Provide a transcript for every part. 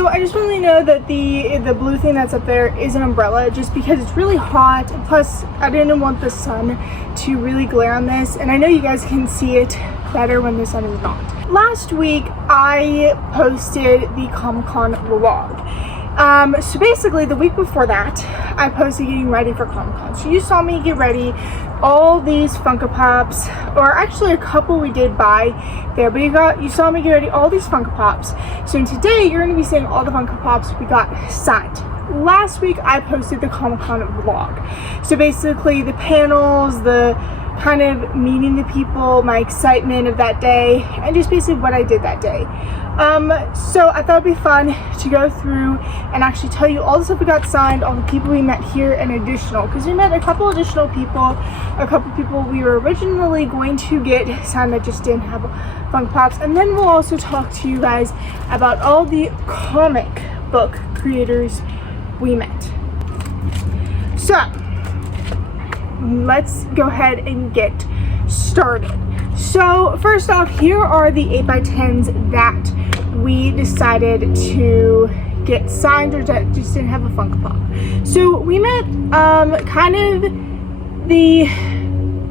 So I just really know that the blue thing that's up there is an umbrella, just because it's really hot. Plus, I didn't want the sun to really glare on this, and I know you guys can see it better when the sun is not. Last week, I posted the Comic-Con vlog. So basically, the week before that, I posted getting ready for Comic-Con. So you saw me get ready, all these Funko Pops, or actually a couple we did buy there, but you saw me get ready all these Funko Pops. So today, you're going to be seeing all the Funko Pops we got signed. Last week, I posted the Comic-Con vlog. So basically, the panels, the kind of meeting the people, my excitement of that day, and just basically what I did that day. So I thought it'd be fun to go through and actually tell you all the stuff we got signed, all the people we met here, and additional, because we met a couple additional people, a couple people we were originally going to get signed that just didn't have Funko Pops, and then we'll also talk to you guys about all the comic book creators we met. So let's go ahead and get started. So first off, here are the 8x10s that we decided to get signed, or that just didn't have a Funko Pop. So we met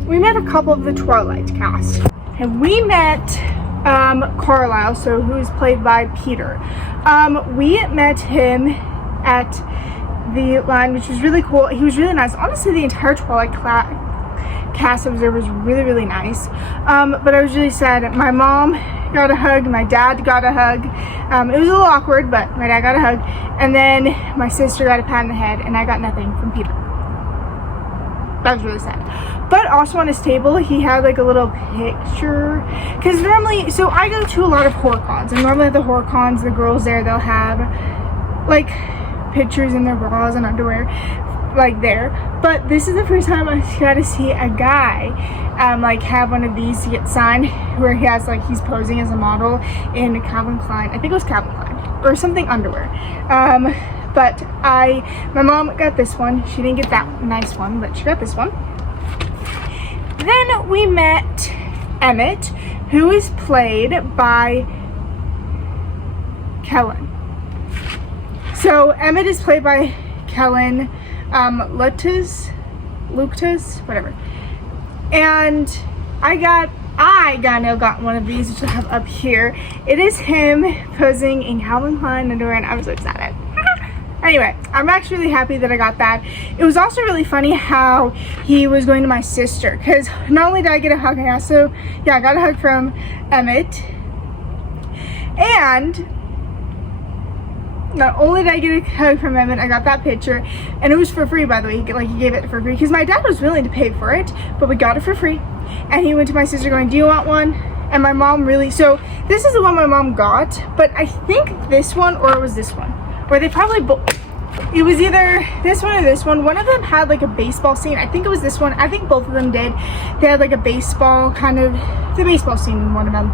we met a couple of the Twilight cast, and we met Carlisle, so who is played by Peter. We met him at the line, which was really cool. He was really nice. Honestly, the entire Twilight cast that was there was really, really nice. But I was really sad. My mom got a hug, my dad got a hug. It was a little awkward, but my dad got a hug. And then my sister got a pat on the head, and I got nothing from Peter. That was really sad. But also on his table, he had like a little picture. Because normally, so I go to a lot of horror cons, and normally at the horror cons, the girls there, they'll have like pictures in their bras and underwear like there, but this is the first time I got to see a guy like have one of these to get signed, where he has like, he's posing as a model in Calvin Klein, I think it was Calvin Klein or something underwear. But my mom got this one. She didn't get that nice one, but she got this one. Then we met Emmett, who is played by Kellen. So Emmett is played by Kellen Lucas, whatever. And I got one of these, which I have up here. It is him posing in Calvin Klein underwear, and I'm so excited. Anyway, I'm actually really happy that I got that. It was also really funny how he was going to my sister, because not only did I get a hug, I got a hug from Emmett, and not only did I get a hug from Emmett, I got that picture, and it was for free, by the way. He gave it for free, because my dad was willing to pay for it, but we got it for free. And he went to my sister going, "Do you want one?" And my mom so this is the one my mom got, but I think this one, or it was this one, or they probably both. It was either this one or this one. One of them had like a baseball scene. I think it was this one. I think both of them did. They had like a baseball the baseball scene in one of them.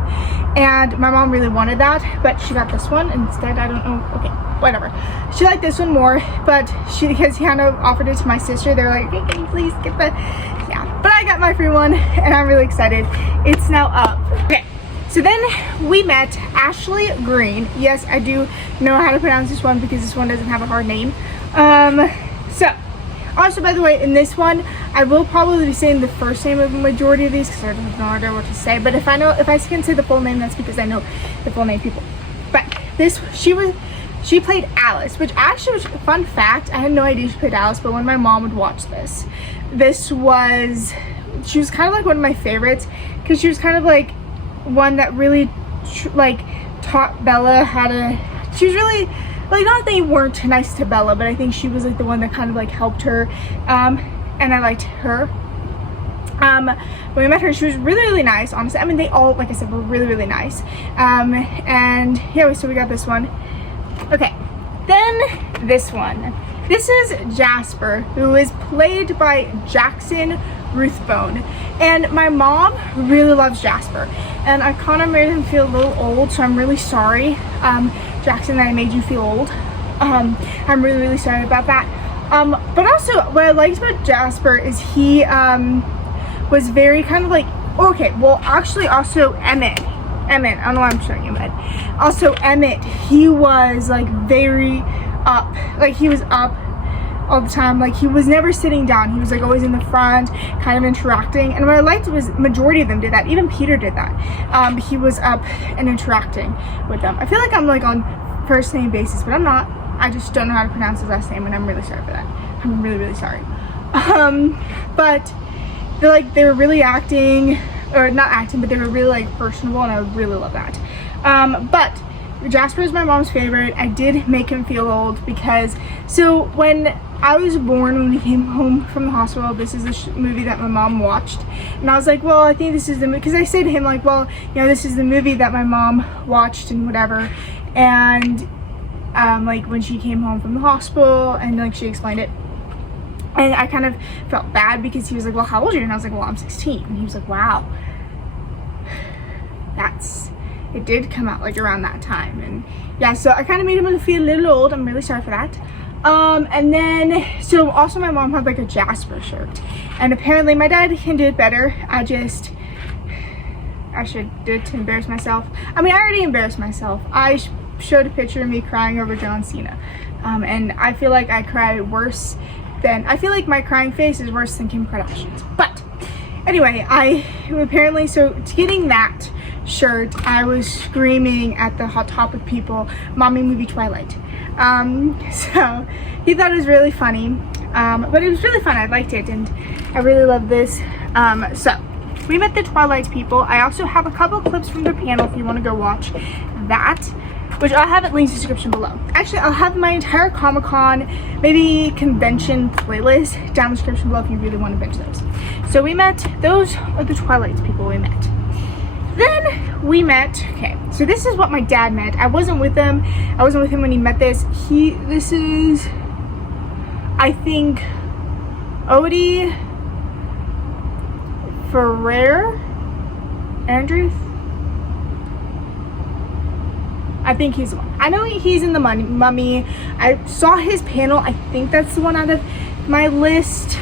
And my mom really wanted that, but she got this one instead. I don't know. Okay, whatever. She liked this one more, but because he kind of offered it to my sister, they're like, "Hey, can you please get the," yeah. But I got my free one, and I'm really excited. It's now up. Okay. So then we met Ashley Green. Yes, I do know how to pronounce this one, because this one doesn't have a hard name. So, also, by the way, in this one, I will probably be saying the first name of the majority of these, because I have no idea what to say. But if I can say the full name, that's because I know the full name people. But she played Alice, which actually was a fun fact. I had no idea she played Alice, but when my mom would watch she was kind of like one of my favorites, because she was kind of like one that really taught Bella how to, she was really like, not that they weren't nice to Bella, but I think she was like the one that kind of like helped her, and I liked her. When we met her, she was really, really nice, honestly. I mean, they all, like I said, were really, really nice. And yeah, so we got this one. Okay, then this one. This is Jasper, who is played by Jackson Ruthbone, and my mom really loves Jasper, and I kind of made him feel a little old, so I'm really sorry, Jackson, that I made you feel old. I'm really, really sorry about that. But also, what I liked about Jasper is he was very kind of like, okay, well, actually also Emmett Emmett, I don't know why I'm showing you, but also Emmett, he was like very up, like he was up all the time, like he was never sitting down, he was like always in the front, kind of interacting. And what I liked was majority of them did that. Even Peter did that. He was up and interacting with them. I feel like I'm like on first name basis, but I'm not. I just don't know how to pronounce his last name, and I'm really sorry for that. I'm really sorry. But they were really acting, or not acting, but they were really like personable, and I really love that. But Jasper is my mom's favorite. I did make him feel old because, so when I was born, when we came home from the hospital, this is the movie that my mom watched, and I was like, well, I think this is the movie, because I said to him like, well, you know, this is the movie that my mom watched and whatever. And like when she came home from the hospital, and like she explained it, and I kind of felt bad because he was like, well, how old are you? And I was like, well, I'm 16. And he was like, wow, it did come out like around that time. And yeah, so I kind of made him feel a little old. I'm really sorry for that. And then, so also my mom had like a Jasper shirt, and apparently my dad can do it better. I should do it to embarrass myself. I mean, I already embarrassed myself. I showed a picture of me crying over John Cena. And I feel like I cry worse than, I feel like my crying face is worse than Kim Kardashian's. But anyway, apparently, so getting that shirt, I was screaming at the Hot Topic people, "Mommy, movie Twilight." So he thought it was really funny, but it was really fun. I liked it, and I really love this. So we met the Twilight people. I also have a couple clips from their panel if you want to go watch that, which I'll have it linked in the description below. Actually, I'll have my entire Comic-Con, maybe convention playlist down in the description below if you really want to binge those. So we met, those are the Twilight people we met. Then we met, okay, so this is what my dad met. I wasn't with him. I wasn't with him when he met this. This is, I think, Odie Ferrer Andrews. I think he's the one. I know he's in the Mummy. I saw his panel. I think that's the one out of my list.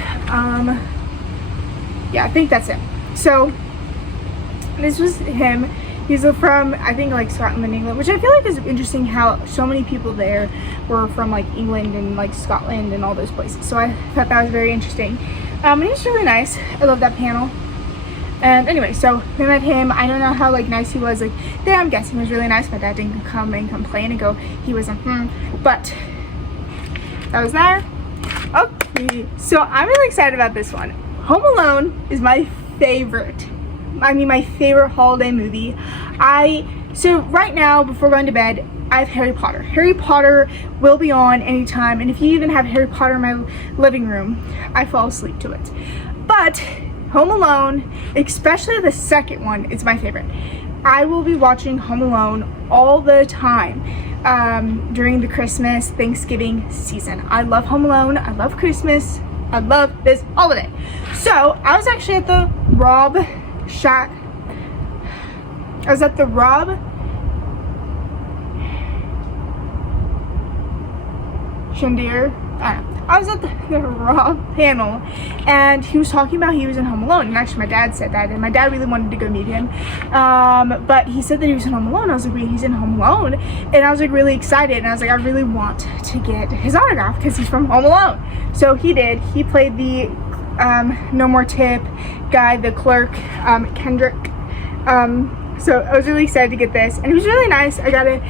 Yeah, I think that's him. So this was him. He's from, I think, like Scotland and England, which I feel like is interesting how so many people there were from like England and like Scotland and all those places. So I thought that was very interesting. And he was really nice. I love that panel. And anyway, so we met him. I don't know how like nice he was. Like there, I'm guessing he was really nice. My dad didn't come and complain and go, he wasn't, but that was there. Okay, so I'm really excited about this one. Home Alone is my favorite. I mean, my favorite holiday movie. So right now, before going to bed, I have Harry Potter. Harry Potter will be on anytime, and if you even have Harry Potter in my living room, I fall asleep to it. But Home Alone, especially the second one, is my favorite. I will be watching Home Alone all the time during the Christmas, Thanksgiving season. I love Home Alone. I love Christmas. I love this holiday. So I was actually at the Rob Shandir. I was at the Rob panel, and he was talking about he was in Home Alone, and actually my dad said that, and my dad really wanted to go meet him, but he said that he was in Home Alone. I was like, wait, he's in Home Alone? And I was like really excited, and I was like, I really want to get his autograph because he's from Home Alone. So he did. He played the No More Tip guy, the clerk, Kendrick. So I was really excited to get this, and it was really nice. I got a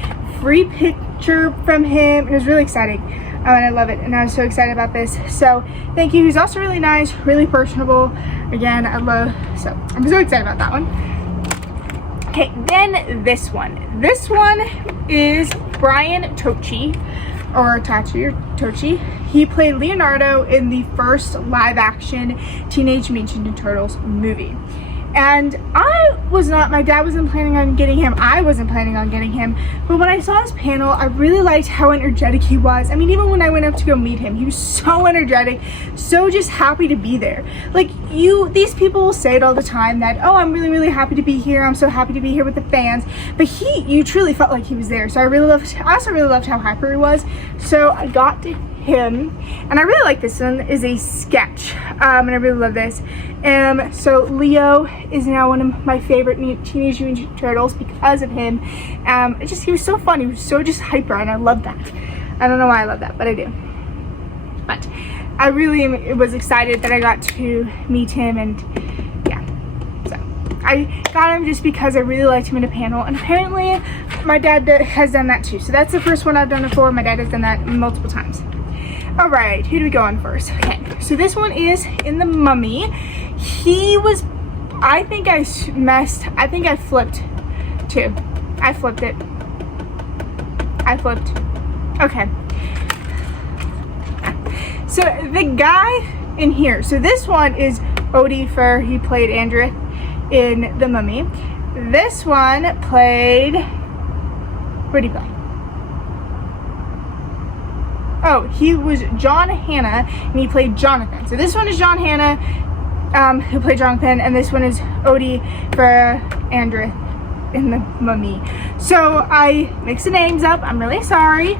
free picture from him, and it was really exciting. And I love it, and I'm so excited about this. So thank you. He's also really nice, really personable. Again, so I'm so excited about that one. Okay, then this one. This one is Brian Tochi, or Tochi. He played Leonardo in the first live-action Teenage Mutant Ninja Turtles movie. And my dad wasn't planning on getting him. I wasn't planning on getting him. But when I saw his panel, I really liked how energetic he was. I mean, even when I went up to go meet him, he was so energetic, so just happy to be there. Like these people will say it all the time that, oh, I'm really, really happy to be here. I'm so happy to be here with the fans. But you truly felt like he was there. So I also really loved how hyper he was. So I got him, and I really like this one, is a sketch, and I really love this. So Leo is now one of my favorite Teenage Mutant Ninja Turtles because of him. He was so fun, he was so just hyper, and I love that. I don't know why I love that, but I do. But I really was excited that I got to meet him, and yeah, so I got him just because I really liked him in a panel, and apparently my dad has done that too. So that's the first one I've done it for. My dad has done that multiple times. All right, who do we go on first? Okay, so this one is in the Mummy. He was, I think I flipped too. I flipped it. Okay. So the guy in here, so this one is Odie for, he played Andrew in the Mummy. This one played, what did he play? Oh, he was John Hannah, and he played Jonathan. So this one is John Hannah, who played Jonathan, and this one is Odie for Andrew in the Mummy. So I mixed the names up. I'm really sorry.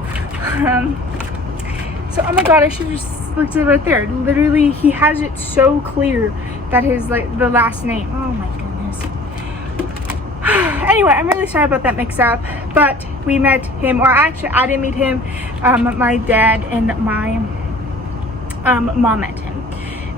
So, oh my god, I should just looked at it right there. Literally, he has it so clear that his, like, the last name. Oh my goodness. Anyway, I'm really sorry about that mix-up, but we met him, or actually, I didn't meet him. My dad and my mom met him.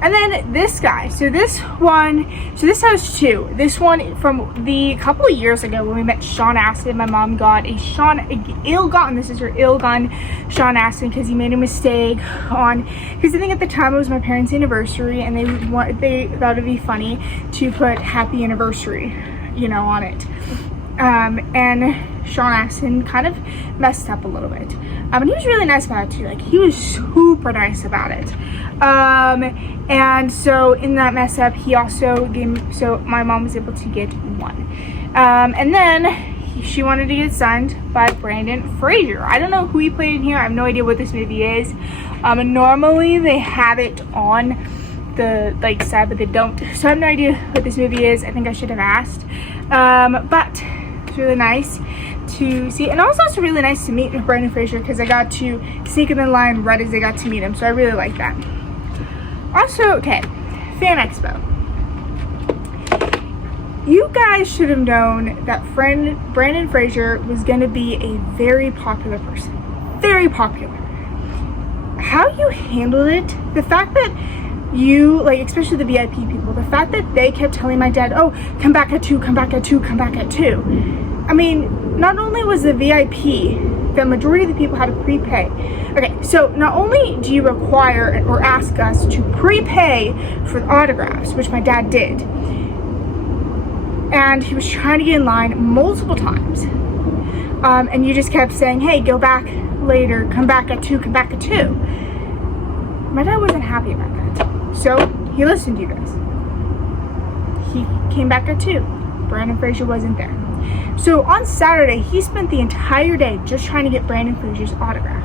And then this guy, so this has two. This one from the couple of years ago when we met Sean Astin. My mom got a this is your ill-gotten Sean Astin, because he made a mistake because I think at the time it was my parents' anniversary, and they thought it'd be funny to put happy anniversary, on it. And Sean Astin kind of messed up a little bit. And he was really nice about it too. Like, he was super nice about it. And so in that mess up, he also so my mom was able to get one. And then she wanted to get signed by Brendan Fraser. I don't know who he played in here. I have no idea what this movie is. Normally they have it on the side, but they don't. So I have no idea what this movie is. I think I should have asked. But it's really nice to see, and also it's really nice to meet Brendan Fraser, because I got to sneak in the line right as I got to meet him. So I really like that. Also, okay, Fan Expo. You guys should have known that Brendan Fraser was going to be a very popular person. Very popular. How you handled it, the fact that you, especially the VIP people, the fact that they kept telling my dad, oh, come back at 2, come back at 2, come back at 2. I mean, not only was the VIP, the majority of the people had to prepay. Okay, so not only do you require or ask us to prepay for the autographs, which my dad did, and he was trying to get in line multiple times, and you just kept saying, hey, go back later, come back at 2, come back at 2. My dad wasn't happy about that, so he listened to you guys. He came back at 2. Brendan Fraser wasn't there. So on Saturday, he spent the entire day just trying to get Brendan Fraser's autograph.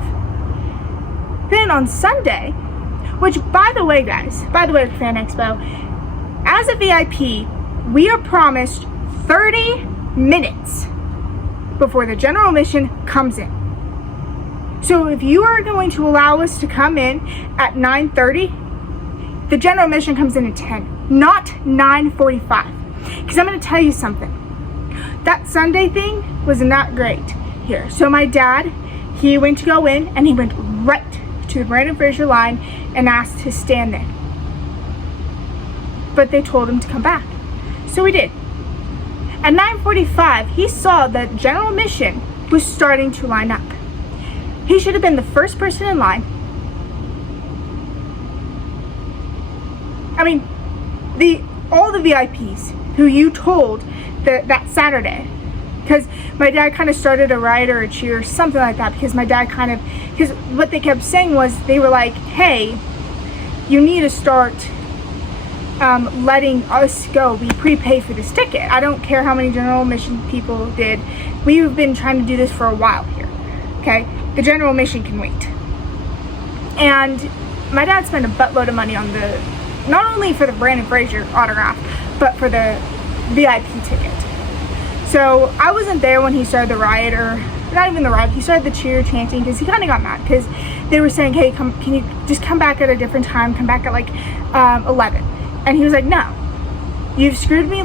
Then on Sunday, which, by the way, guys, Fan Expo, as a VIP, we are promised 30 minutes before the general admission comes in. So if you are going to allow us to come in at 9:30, the general admission comes in at 10, not 9:45. Because I'm going to tell you something. That Sunday thing was not great here. So my dad, he went to go in, and he went right to the Brendan Fraser line and asked to stand there. But they told him to come back. So he did. At 9:45, he saw that general admission was starting to line up. He should have been the first person in line. I mean, all the VIPs who you told that Saturday, because my dad kind of started a riot or a cheer or something like that, because my dad because what they kept saying was, they were like, hey, you need to start letting us go. We prepay for this ticket. I don't care how many general admission people did. We've been trying to do this for a while here. Okay, the general admission can wait. And my dad spent a buttload of money on not only for the Brendan Fraser autograph, but for the VIP ticket. So I wasn't there when he started the riot or not even the ride, he started the cheer chanting because he kind of got mad because they were saying, hey, can you just come back at a different time, come back at like 11. And he was like, no, you screwed me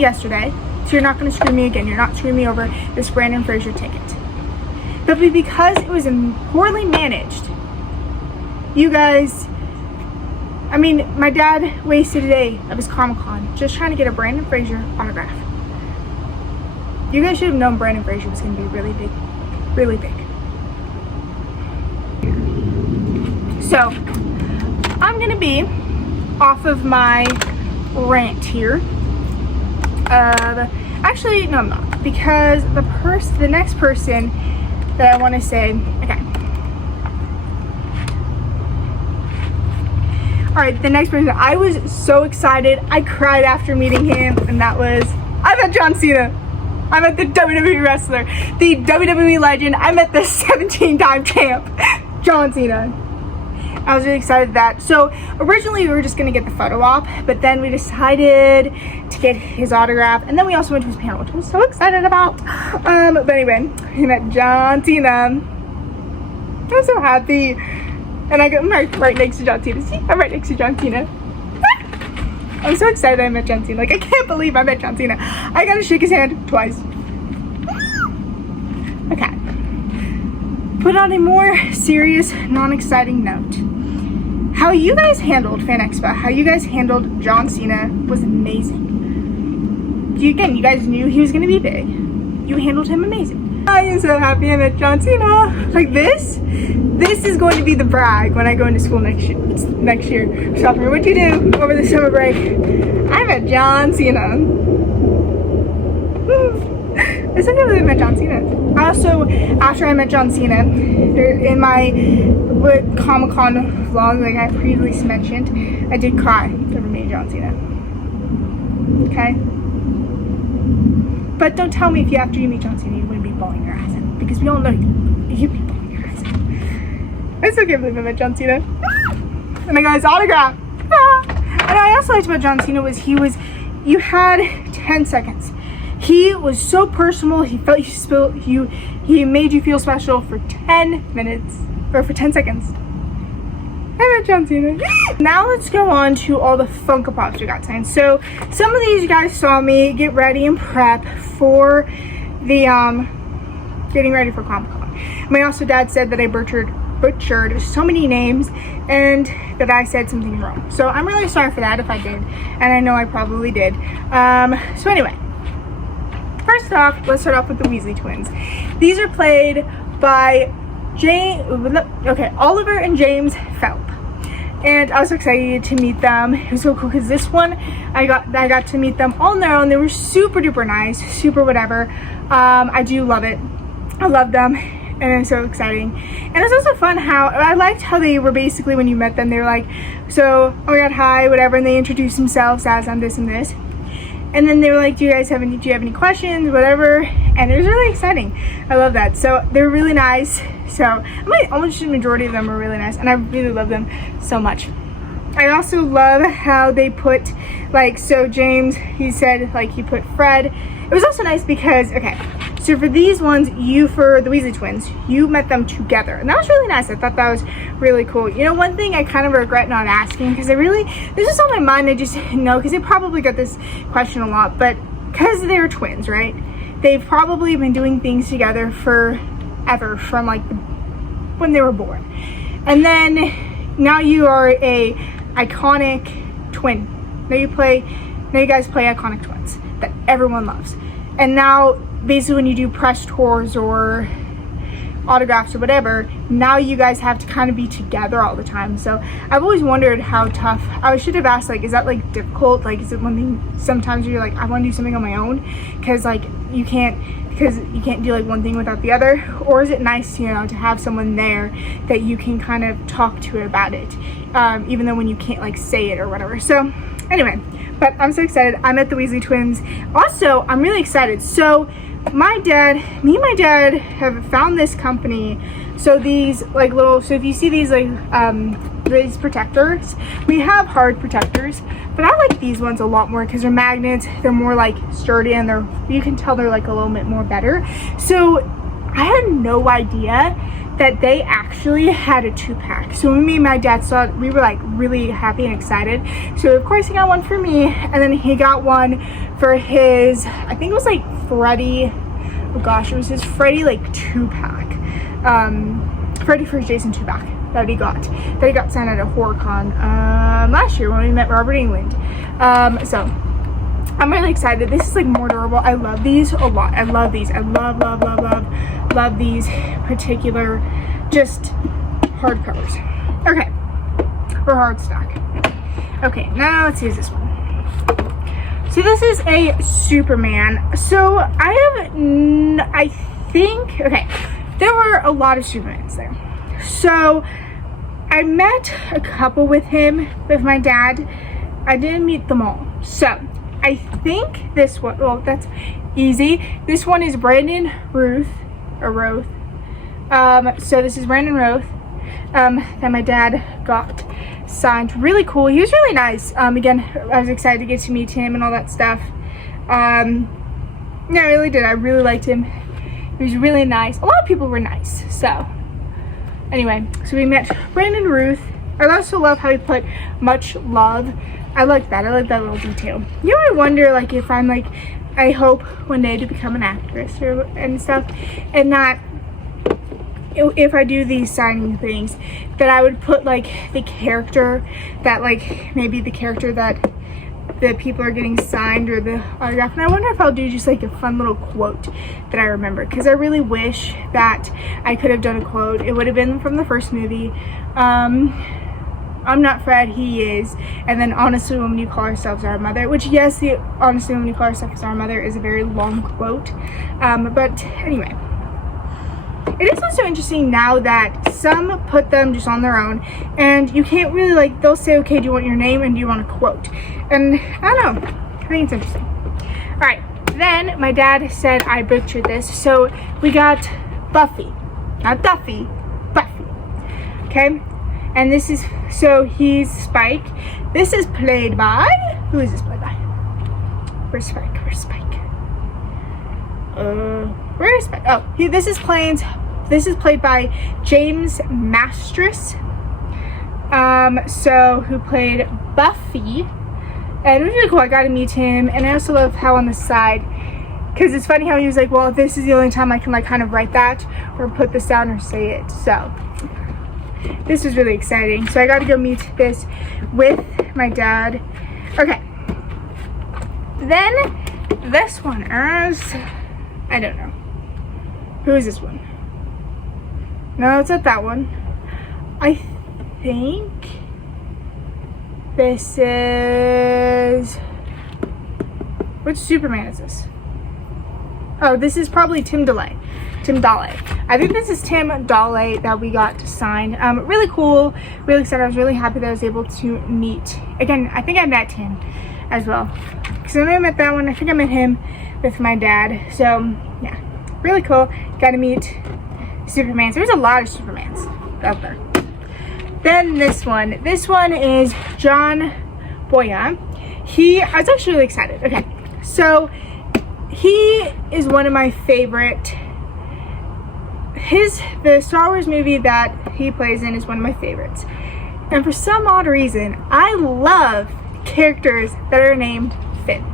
yesterday, so you're not going to screw me again. You're not screwing me over this Brandon Fraser ticket. But because it was poorly managed, you guys, I mean, my dad wasted a day of his Comic-Con just trying to get a Brandon Fraser autograph. You guys should have known Brandon Fraser was going to be really big, really big. So, I'm going to be off of my rant here. Actually, no, I'm not, because the next person that I want to say, okay. Alright, the next person, I was so excited. I cried after meeting him, and that was, I met John Cena. I met the WWE wrestler, the WWE legend. I met the 17-time champ, John Cena. I was really excited that. So originally we were just gonna get the photo op, but then we decided to get his autograph, and then we also went to his panel, which I was so excited about. But anyway, we met John Cena. I'm so happy. And I'm right next to John Cena. See, I'm right next to John Cena. I'm so excited I met John Cena. Like, I can't believe I met John Cena. I gotta shake his hand twice. Okay. But on a more serious, non-exciting note, how you guys handled Fan Expo, how you guys handled John Cena was amazing. You guys knew he was gonna be big. You handled him amazing. I am so happy I met John Cena. Like this is going to be the brag when I go into school next year. Sophomore, what'd you do over the summer break? I met John Cena. I still can't believe I met John Cena. I also, after I met John Cena, in my Comic-Con vlog, like I previously mentioned, I did cry over meeting John Cena. Okay? But don't tell me if after you meet John Cena, you wouldn't be bawling your ass out. Because we all know you'd be bawling your ass out. I still can't believe I met John Cena. And I got his autograph. And I also liked about John Cena was you had 10 seconds. He was so personal. He felt he made you feel special for 10 minutes. Or for 10 seconds. I met John Cena. Now let's go on to all the Funko Pops we got tonight. So some of these you guys saw me get ready and prep for the getting ready for Comic-Con. My also dad said that I butchered so many names and that I said some things wrong. So I'm really sorry for that if I did, and I know I probably did. So anyway, first off, let's start off with the Weasley twins. These are played by Oliver and James Phelps. And I was so excited to meet them. It was so cool because this one, I got to meet them all on their own. They were super duper nice, super whatever. I do love it. I love them, and it's so exciting. And it's also fun how, I liked how they were basically, when you met them, they were like, so, oh my god, hi, whatever, and they introduced themselves as I'm this and this. And then they were like, do you have any questions, whatever, and it was really exciting. I love that. So they're really nice. So almost the majority of them are really nice, and I really love them so much. I also love how they put, like, so James, he said, like, he put Fred. It was also nice because, okay, so for these ones, for the Weasley twins, you met them together, and that was really nice. I thought that was really cool. You know, one thing I kind of regret not asking, because this is on my mind, I just didn't know, because they probably got this question a lot, but because they're twins, right? They've probably been doing things together forever, from like when they were born. And then now you are a iconic twin. Now you guys play iconic twins that everyone loves. And now basically when you do press tours or autographs or whatever, now you guys have to kind of be together all the time. So I've always wondered how tough. I should have asked, like, is that like difficult? Like, is it one thing sometimes you're like, I want to do something on my own, because like you can't do like one thing without the other? Or is it nice, you know, to have someone there that you can kind of talk to about it, even though when you can't like say it or whatever. So anyway, but I'm so excited. I met the Weasley twins. Also, I'm really excited. So me and my dad have found this company. So these like little, so if you see these like these protectors, we have hard protectors, But I like these ones a lot more because they're magnets. They're more like sturdy, and you can tell they're like a little bit more better. So I had no idea that they actually had a 2-pack. So when me and my dad saw it, we were like really happy and excited. So of course he got one for me, and then he got one for his, I think it was like Freddy, oh gosh, it was his Freddy like 2-pack. Freddy vs. Jason 2-pack that he got signed at a HorrorCon last year when we met Robert England. So I'm really excited. This is like more durable. I love these a lot. I love these. I love these particular just hardcovers. Okay, or hard stock. Okay, now let's use this one. So this is a Superman. So I think, okay, there were a lot of Supermans there. So I met a couple with him, with my dad. I didn't meet them all. So I think this one, well, that's easy. This one is Brandon Routh, or Roth. So this is Brandon Roth, that my dad got signed. Really cool. He was really nice. Again, I was excited to get to meet him and all that stuff. Yeah, I really did. I really liked him. He was really nice. A lot of people were nice. So anyway, so we met Brandon Routh. I also love how he put much love. I like that. I like that little detail. You know, I wonder, like, if I'm like, I hope one day to become an actress and stuff, and that if I do these signing things, that I would put like the character that, like, maybe the character that the people are getting signed, or the autograph. And I wonder if I'll do just like a fun little quote that I remember, because I really wish that I could have done a quote. It would have been from the first movie. I'm not Fred, he is. And then honestly, when you call ourselves our mother, which, yes, the honestly, when you call ourselves our mother is a very long quote. But anyway, it is also interesting now that some put them just on their own, and you can't really, like, they'll say, okay, do you want your name and do you want a quote? And I don't know, I think it's interesting. All right, then my dad said I butchered this, so we got Buffy, not Duffy, Buffy, okay? And this is, so he's Spike. This is played by, who is this played by? Where's Spike? Where's Spike? Where is Spike? Oh, this is played by James Mastris. So who played Buffy. And it was really cool. I got to meet him. And I also love how on the side, because it's funny how he was like, well, this is the only time I can, like, kind of write that or put this down or say it. So this was really exciting. So I got to go meet this with my dad. Okay. Then this one is, I don't know. Who is this one? No, it's not that one. I think this is, which Superman is this? Oh, this is probably Tim Dahle. I think this is Tim Dahle that we got signed. Really cool, really excited. I was really happy that I was able to meet. Again, I think I met him as well. Because when I met that one, I think I met him with my dad. So yeah, really cool. Got to meet Supermans. There's a lot of Supermans out there. Then this one is John Boyega. I was actually really excited. Okay, so he is one of my favorite. The Star Wars movie that he plays in is one of my favorites. And for some odd reason, I love characters that are named Finn,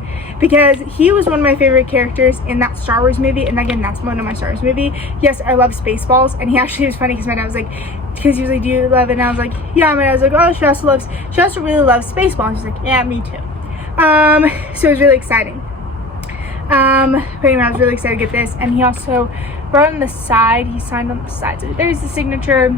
because he was one of my favorite characters in that Star Wars movie. And again, that's one of my Star Wars movie. Yes, I love Spaceballs. And he actually was funny because my dad was like, because he was like, do you love it? And I was like, yeah. My dad was like, oh, she also really loves Spaceballs. She's like, yeah, me too. So it was really exciting. But anyway, I was really excited to get this. And he also wrote on the side, he signed on the side. So there's the signature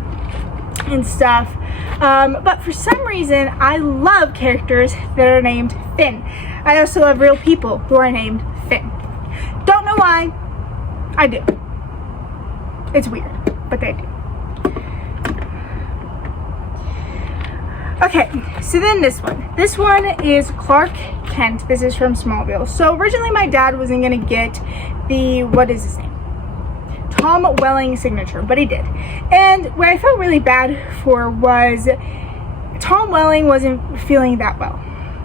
and stuff. But for some reason, I love characters that are named Finn. I also love real people who are named Finn. Don't know why. I do. It's weird, but they do. Okay, so then this one is Clark Kent. This is from Smallville. So originally my dad wasn't gonna get the, what is his name? Tom Welling signature, but he did. And what I felt really bad for was Tom Welling wasn't feeling that well.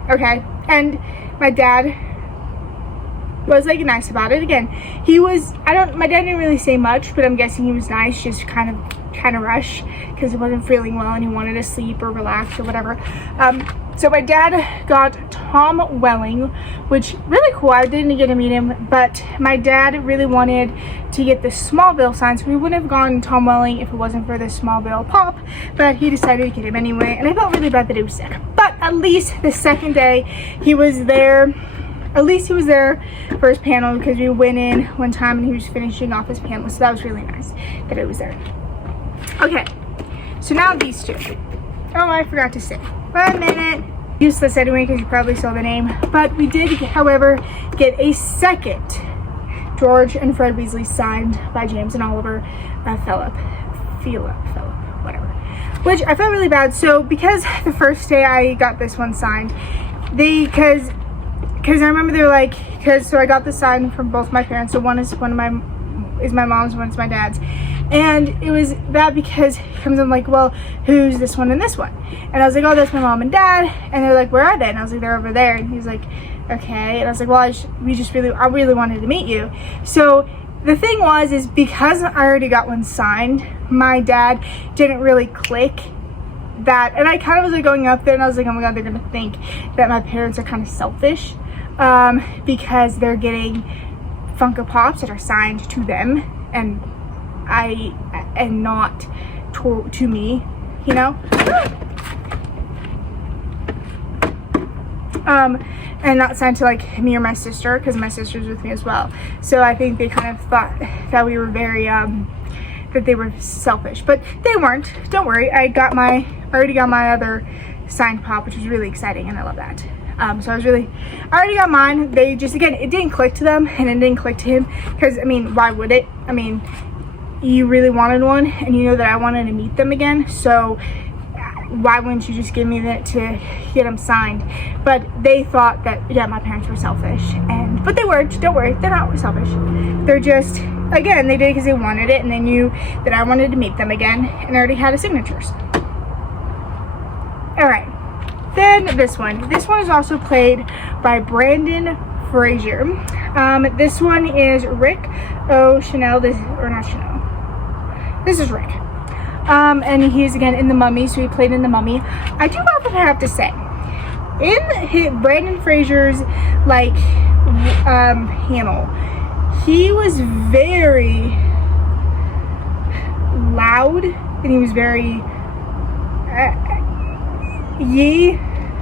okay? And my dad was like nice about it. Again, he was, my dad didn't really say much, but I'm guessing he was nice, just kind of rush because he wasn't feeling well and he wanted to sleep or relax or whatever. So my dad got Tom Welling, which really cool. I didn't get to meet him, but my dad really wanted to get the Smallville sign, so we wouldn't have gone Tom Welling if it wasn't for the Smallville pop, but he decided to get him anyway, and I felt really bad that he was sick. But at least the second day he was there. At least he was there for his panel, because we went in one time and he was finishing off his panel, so that was really nice that it was there. Okay, so now these two. Oh, I forgot to say. 1 minute. Useless anyway, because you probably saw the name. But we did, however, get a second George and Fred Weasley signed by James and Oliver Phillip, whatever. Which I felt really bad. So because the first day I got this one signed, because I remember they were like, so I got the sign from both my parents. So one is my mom's, one's my dad's. And it was bad because he comes in like, well, who's this one and this one? And I was like, oh, that's my mom and dad. And they're like, where are they? And I was like, they're over there. And he's like, okay. And I was like, well, I really wanted to meet you. So the thing is because I already got one signed, my dad didn't really click that. And I kind of was like going up there and I was like, oh my God, they're going to think that my parents are kind of selfish because they're getting Funko Pops that are signed to them and not to me, you know? And not signed to like me or my sister, because my sister's with me as well. So I think they kind of thought that we were very, that they were selfish, but they weren't. Don't worry, I already got my other signed pop, which was really exciting, and I love that. So I already got mine. They just, again, it didn't click to them, and it didn't click to him, because, I mean, why would it? I mean, you really wanted one, and you know that I wanted to meet them again, so why wouldn't you just give me that to get them signed? But they thought that, yeah, my parents were selfish, but they weren't. Don't worry, they're not selfish. They're just, again, they did it because they wanted it, and they knew that I wanted to meet them again, and I already had a signatures. Alright, then this one is also played by Brandon Frazier. This one is Rick O'Chanel, this is Rick. And he's again in The Mummy, so he played in The Mummy. I do have to say, in Brandon Frazier's like panel, he was very loud and he was very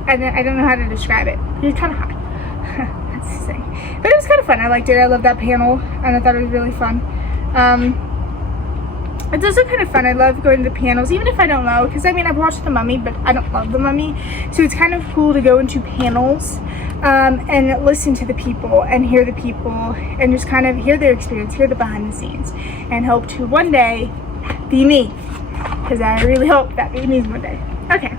I don't know how to describe it. He was kind of hot. That's the thing. But it was kind of fun. I liked it. I loved that panel, and I thought it was really fun. It's also kind of fun. I love going to the panels, even if I don't know, because I mean, I've watched The Mummy, but I don't love The Mummy. So it's kind of cool to go into panels and listen to the people and hear the people and just kind of hear their experience, hear the behind the scenes, and hope to one day be me, because I really hope that be me one day. Okay.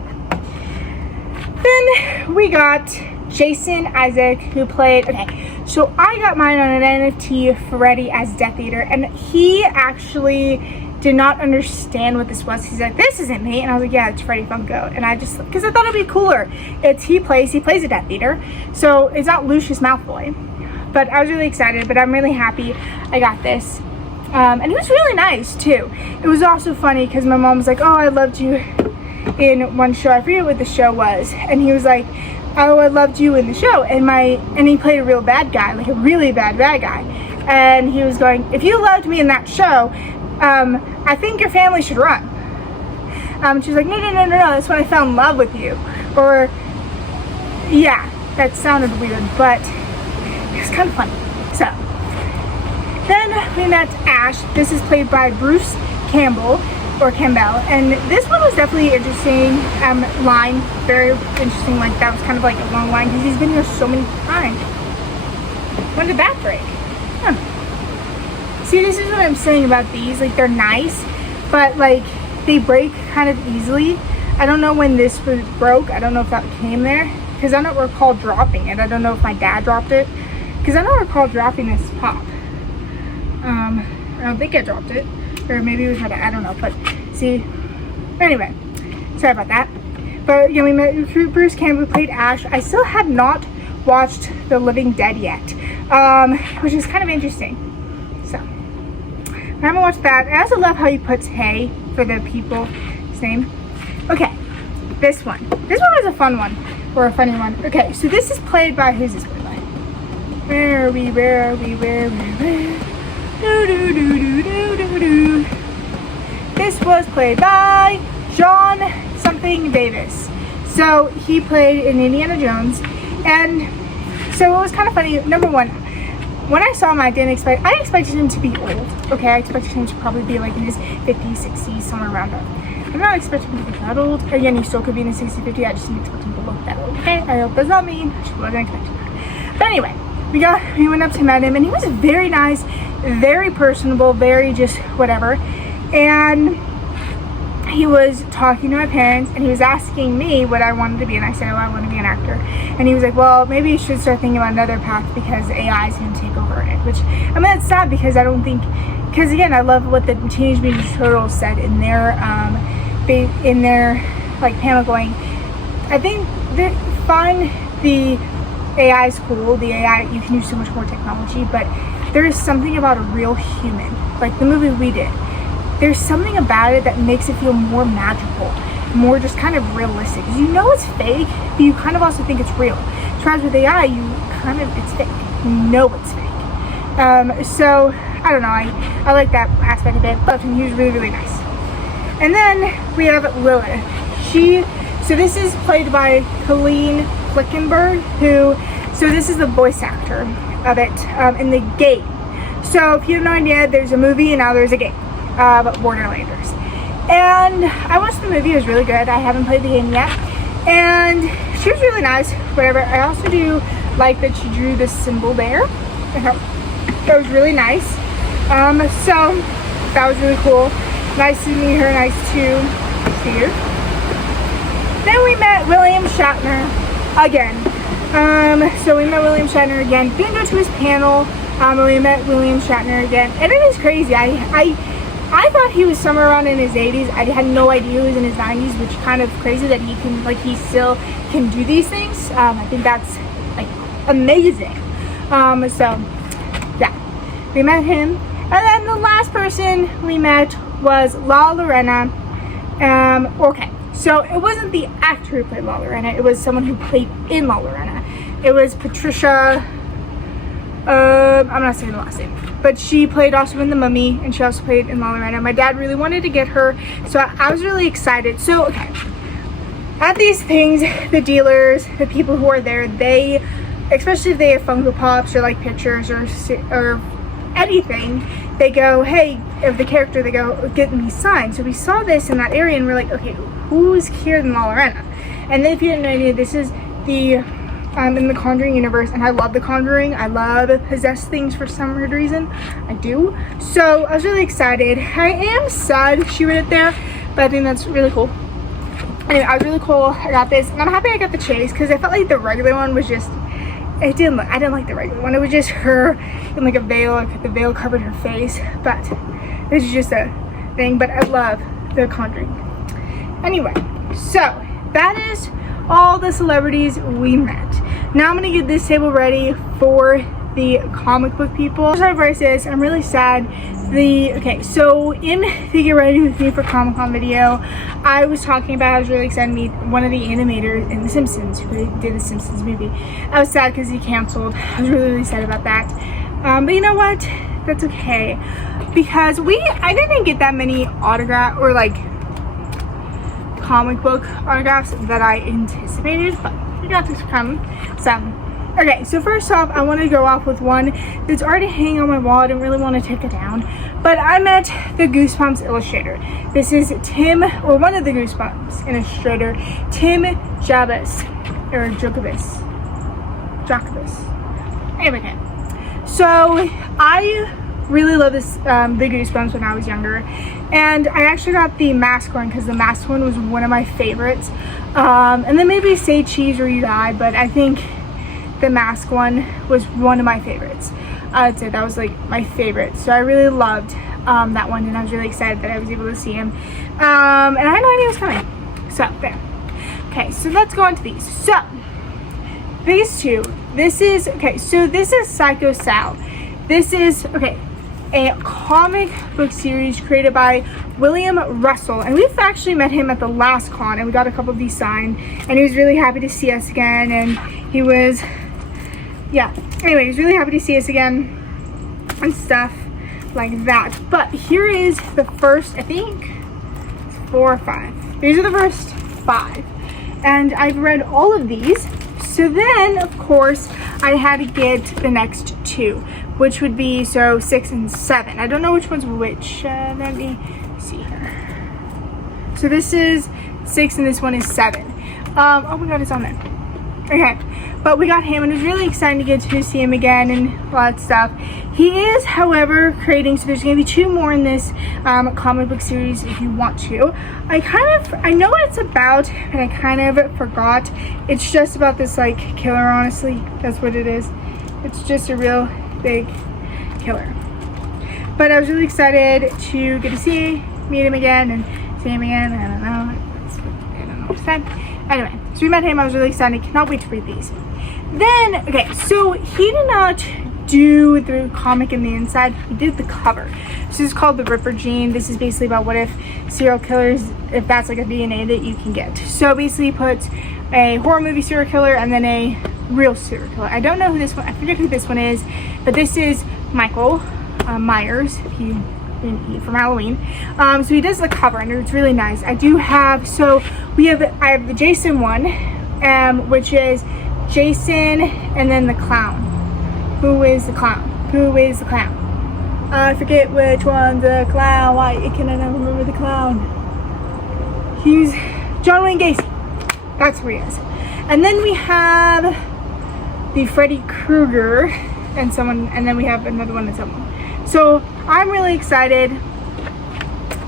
Then we got Jason Isaac, who played, okay, so I got mine on an NFT Freddy as Death Eater, and he actually did not understand what this was. He's like, this isn't me, and I was like, yeah, it's Freddy Funko, and I just, because I thought it'd be cooler. He plays a Death Eater, so it's not Lucius Malfoy, but I was really excited, but I'm really happy I got this, and it was really nice, too. It was also funny, because my mom was like, oh, I loved you in one show, I forget what the show was, and he was like, oh, I loved you in the show, and he played a real bad guy, like a really bad guy, and he was going, if you loved me in that show, I think your family should run. She was like, no, that's when I fell in love with you, or, yeah, that sounded weird, but it was kind of funny. So, then we met Ash. This is played by Bruce Campbell, and this one was definitely interesting, line, very interesting, like that was kind of like a long line, because he's been here so many times. When did that break? See, this is what I'm saying about these, like they're nice, but like they break kind of easily. I don't know when this was broke, I don't know if that came there, because I don't recall dropping it. I don't know if my dad dropped it, because I don't recall dropping this pop. I don't think I dropped it. Or maybe it was my dad, I don't know, but see, anyway, sorry about that. But yeah, we met Bruce Campbell, who played Ash. I still have not watched The Living Dead yet, which is kind of interesting. So I haven't watched that. I also love how he puts hey for the people's name. Okay, this one. This one was a fun one, or a funny one. Okay, so this is played by, who's this played by? Where are we, where are we, where are we, where? Do, do, do, do, do, do, do. This was played by John something Davis. So he played in Indiana Jones, and so it was kind of funny. Number one, when I saw him, I expected him to be old. Okay, I expected him to probably be like in his 50s, 60s, somewhere around there. I'm not expecting him to be that old. Again, he still could be in his 60s, 50s. I just didn't expect him to look that old. Okay, I hope that's not mean. I wasn't expecting that. But anyway, we went up to meet him, and he was very nice, very personable, very just whatever. And he was talking to my parents, and he was asking me what I wanted to be, and I said, oh, I want to be an actor. And he was like, well, maybe you should start thinking about another path because AI is going to take over it. Which, I mean, that's sad because I don't think, because again, I love what the Teenage Mutant Ninja Turtles said in their like panel, going, I think that fun, the AI is cool, the AI, you can use so much more technology, but there is something about a real human, like the movie we did. There's something about it that makes it feel more magical, more just kind of realistic. Because you know it's fake, but you kind of also think it's real. Whereas with AI, it's fake. You know it's fake. So, I don't know, I like that aspect of it, but he was really, really nice. And then we have Lilith. So this is played by Colleen Flickenberg, so this is the voice actor of it in the game. So if you have no idea, there's a movie and now there's a game. Borderlanders, and I watched the movie. It was really good. I haven't played the game yet, and she was really nice, whatever. I also do like that she drew this symbol there. That was really nice. So that was really cool. Nice to meet her, nice to see her. Then we met William Shatner again. So we met William Shatner again. Didn't go to his panel. We met William Shatner again, and it is crazy. I thought he was somewhere around in his 80s. I had no idea he was in his 90s, which kind of crazy that he still can do these things. I think that's like amazing. So yeah, we met him, and then the last person we met was La Lorena. Okay, so it wasn't the actor who played La Lorena. It was someone who played in La Lorena. It was Patricia. I'm not saying the last name, but she played also in The Mummy, and she also played in La Lorena. My dad really wanted to get her, so I was really excited. So, okay, at these things, the dealers, the people who are there, they, especially if they have Funko Pops or like pictures or anything, they go, hey, of the character, they go, get me signed. So we saw this in that area, and we're like, okay, who's here in La Lorena? And then if you didn't know any, this is the in the Conjuring universe, and I love the Conjuring. I love possessed things for some weird reason. I do. So I was really excited. I am sad she went it there, but I think that's really cool. Anyway, I was really cool. I got this, and I'm happy I got the chase because I felt like the regular one was just, I didn't like the regular one. It was just her in like a veil, like the veil covered her face, but this is just a thing. But I love the Conjuring. Anyway, so that is all the celebrities we met. Now I'm gonna get this table ready for the comic book people. Sorry for this, I'm really sad. Okay, so in the Get Ready With Me for Comic Con video, I was talking about I was really excited to meet one of the animators in The Simpsons who did the Simpsons movie. I was sad because he canceled. I was really, really sad about that. But you know what? That's okay. Because I didn't get that many autograph or like comic book autographs that I anticipated, but we got this come. So, okay, so first off, I want to go off with one that's already hanging on my wall. I didn't really want to take it down, but I met the Goosebumps illustrator. This is Tim, or one of the Goosebumps illustrator, Tim Jacobus. Anyway, so I really love this, the Goosebumps when I was younger, and I actually got the mask one because the mask one was one of my favorites, and then maybe Say Cheese or You Die, but I think the mask one was one of my favorites. I'd say that was like my favorite, so I really loved that one, and I was really excited that I was able to see him, and I had no idea he was coming, so there. okay, so let's go on to these. So these two, this is, okay, so this is Psycho Sal. This is, okay, a comic book series created by William Russell, and we've actually met him at the last con, and we got a couple of these signed, and he was really happy to see us again, and he was, yeah, anyway, he was really happy to see us again and stuff like that. But here is the first, I think it's 4 or 5. These are the first 5, and I've read all of these. So then, of course, I had to get the next 2, which would be, so 6 and 7. I don't know which one's which. Let me see here. So this is 6 and this one is 7. Oh my god, it's on there. Okay, but we got him, and it was really exciting to get to see him again and all that stuff. He is, however, creating, so there's going to be 2 more in this comic book series if you want to. I know what it's about, and I kind of forgot. It's just about this, like, killer, honestly. That's what it is. It's just a real big killer. But I was really excited to get to meet him again, and see him again. I don't know what to say. Anyway, so we met him. I was really excited. Cannot wait to read these. Then, okay, so he did not do the comic in the inside. He did the cover. So this is called The Ripper Gene. This is basically about what if serial killers, if that's like a DNA that you can get. So basically he puts a horror movie serial killer and then a real serial killer. I don't know who this one, I forget who this one is, but this is Michael Myers. He from Halloween. So he does the cover, and it's really nice. I do have, so I have the Jason one, which is Jason and then the clown. Who is the clown? Who is the clown? I forget which one's the clown. Why can I never remember the clown? He's John Wayne Gacy. That's who he is. And then we have the Freddy Krueger and then we have another one and someone. So I'm really excited.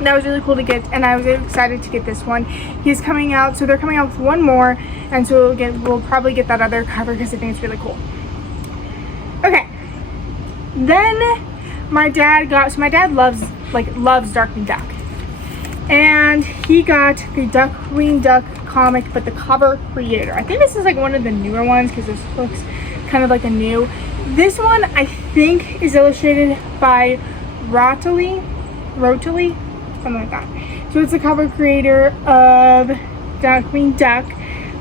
That was really cool to get, and I was excited to get this one. He's coming out, so they're coming out with 1 more, and so we'll probably get that other cover because I think it's really cool. Okay. Then my dad loves Darkwing Duck, and he got the Darkwing Duck comic, but the cover creator. I think this is like one of the newer ones because this looks kind of like a new. This one I think is illustrated by Rotally, something like that. So it's the cover creator of Darkwing Duck.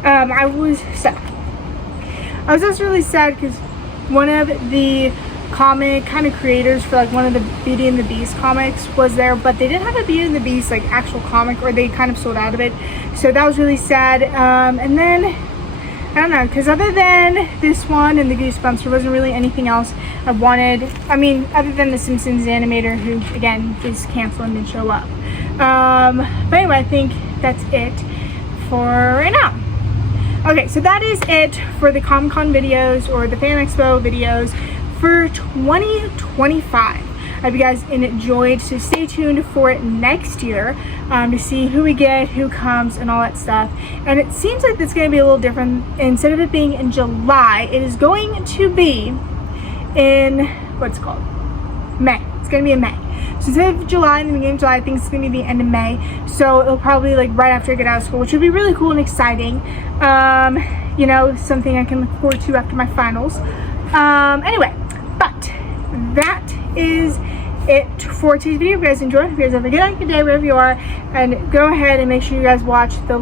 I was just really sad because one of the comic kind of creators for like one of the Beauty and the Beast comics was there, but they didn't have a Beauty and the Beast like actual comic, or they kind of sold out of it. So that was really sad. And then I don't know, because other than this one and the Goosebumps, there wasn't really anything else I wanted. I mean, other than the Simpsons animator, who again is canceled and didn't show up. But anyway, I think that's it for right now. Okay, so that is it for the Comic-Con videos or the Fan Expo videos for 2025. I hope you guys enjoyed, so stay tuned for it next year to see who we get, who comes, and all that stuff. And it seems like it's going to be a little different. Instead of it being in July, it is going to be in, what's it called? May. It's going to be in May. So instead of July, in the beginning of July, I think it's going to be the end of May. So it'll probably like right after I get out of school, which would be really cool and exciting. You know, something I can look forward to after my finals. Anyway, but that is it for today's video. If you guys enjoyed, if you guys have a good night, good day, wherever you are, and go ahead and make sure you guys watch the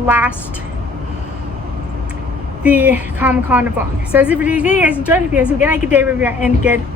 Comic-Con vlog. So that's it for today's video. If you guys enjoyed, if you guys have a good night, good day, wherever you are, and goodbye.